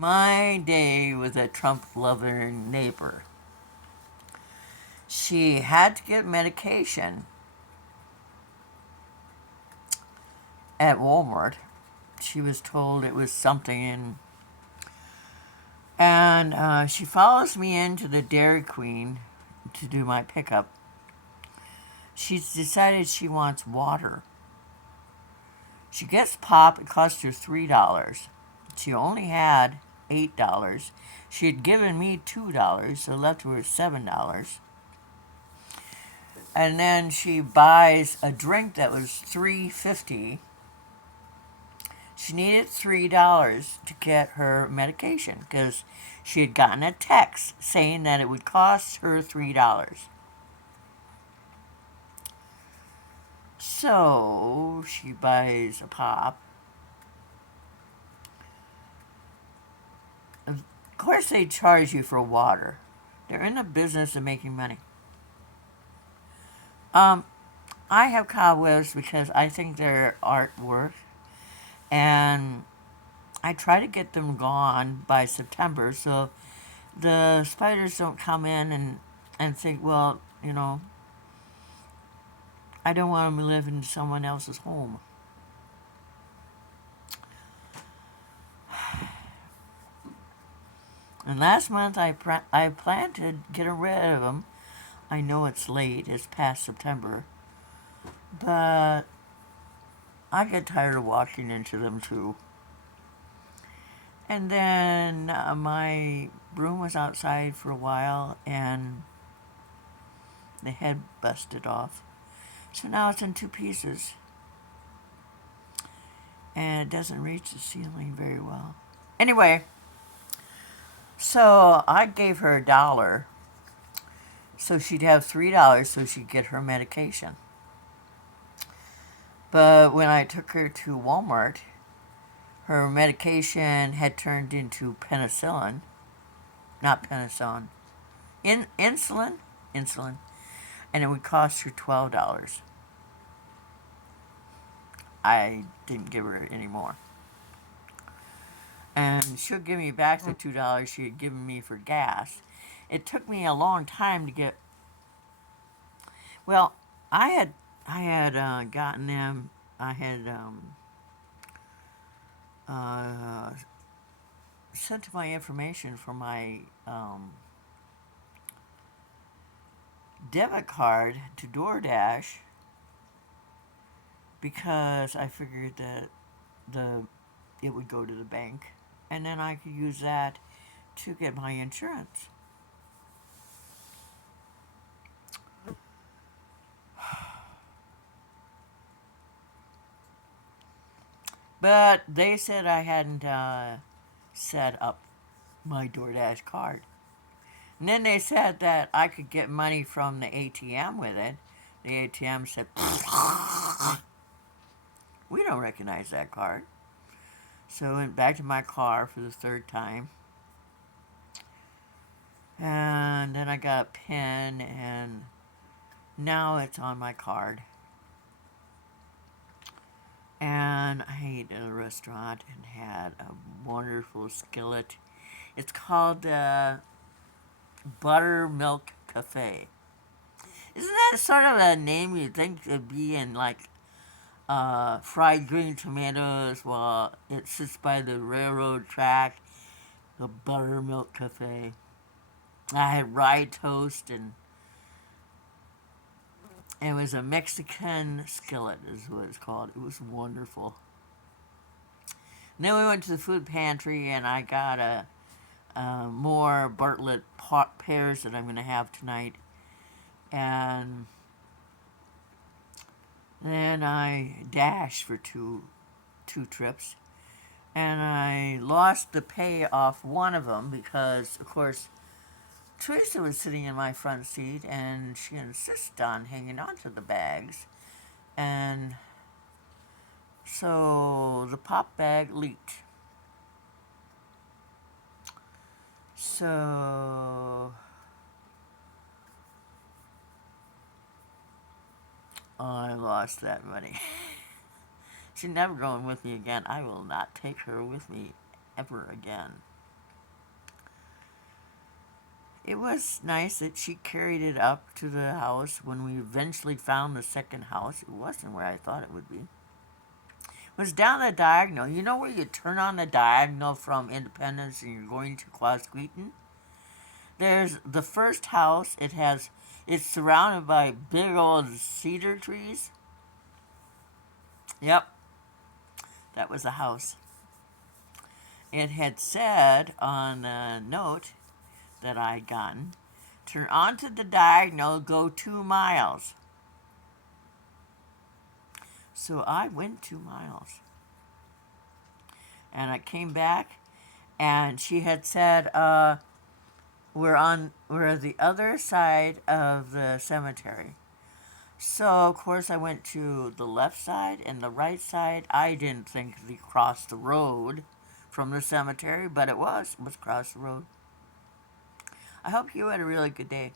My day with a Trump-loving neighbor. She had to get medication at Walmart. She was told it was something, and she follows me into the Dairy Queen to do my pickup. She's decided she wants water. She gets pop. It cost her $3. She only had $8. She had given me $2, so left her with $7. And then she buys a drink that was $3.50. She needed $3 to get her medication because she had gotten a text saying that it would cost her $3. So she buys a pop. Of course, they charge you for water. They're in the business of making money. Um, I have cobwebs because I think they're artwork, and I try to get them gone by September so the spiders don't come in and think, well, I don't want them to live in someone else's home. And last month I planned to get rid of them. I know it's late, it's past September, but I get tired of walking into them too. And then my broom was outside for a while and the head busted off. So now it's in two pieces and it doesn't reach the ceiling very well. Anyway, so I gave her $1 so she'd have $3 so she'd get her medication. But when I took her to Walmart, her medication had turned into penicillin, not penicillin, insulin, and it would cost her $12. I didn't give her any more. And she'll give me back the $2 she had given me for gas. It took me a long time to get. Well, I had gotten them. I had uh, sent my information for my debit card to DoorDash because I figured that the it would go to the bank, and then I could use that to get my insurance. But they said I hadn't set up my DoorDash card. And then they said that I could get money from the ATM with it. The ATM said, we don't recognize that card. So I went back to my car for the third time. And then I got a PIN, and now it's on my card. And I ate at a restaurant and had a wonderful skillet. It's called Buttermilk Cafe. Isn't that sort of a name you'd think would be in like fried green tomatoes while it sits by the railroad track? The Buttermilk Cafe. I had rye toast, and it was a Mexican skillet, is what it's called. It was wonderful. And then we went to the food pantry, and I got more Bartlett pears that I'm going to have tonight. And then I dashed for two trips, and I lost the pay off one of them because, of course, Theresa was sitting in my front seat, and she insisted on hanging on to the bags, and so the pop bag leaked. So I lost that money. She's never going with me again. I will not take her with me ever again. It was nice that she carried it up to the house when we eventually found the second house. It wasn't where I thought it would be. It was down the diagonal. You know where you turn on the diagonal from Independence and you're going to Quasqueton? There's the first house. It's surrounded by big old cedar trees. Yep, that was a house. It had said on a note that I'd gotten, turn onto the diagonal, go 2 miles. So I went 2 miles. And I came back and she had said, we're the other side of the cemetery. So of course I went to the left side and the right side. I didn't think we crossed the road from the cemetery, but it was across the road. I hope you had a really good day.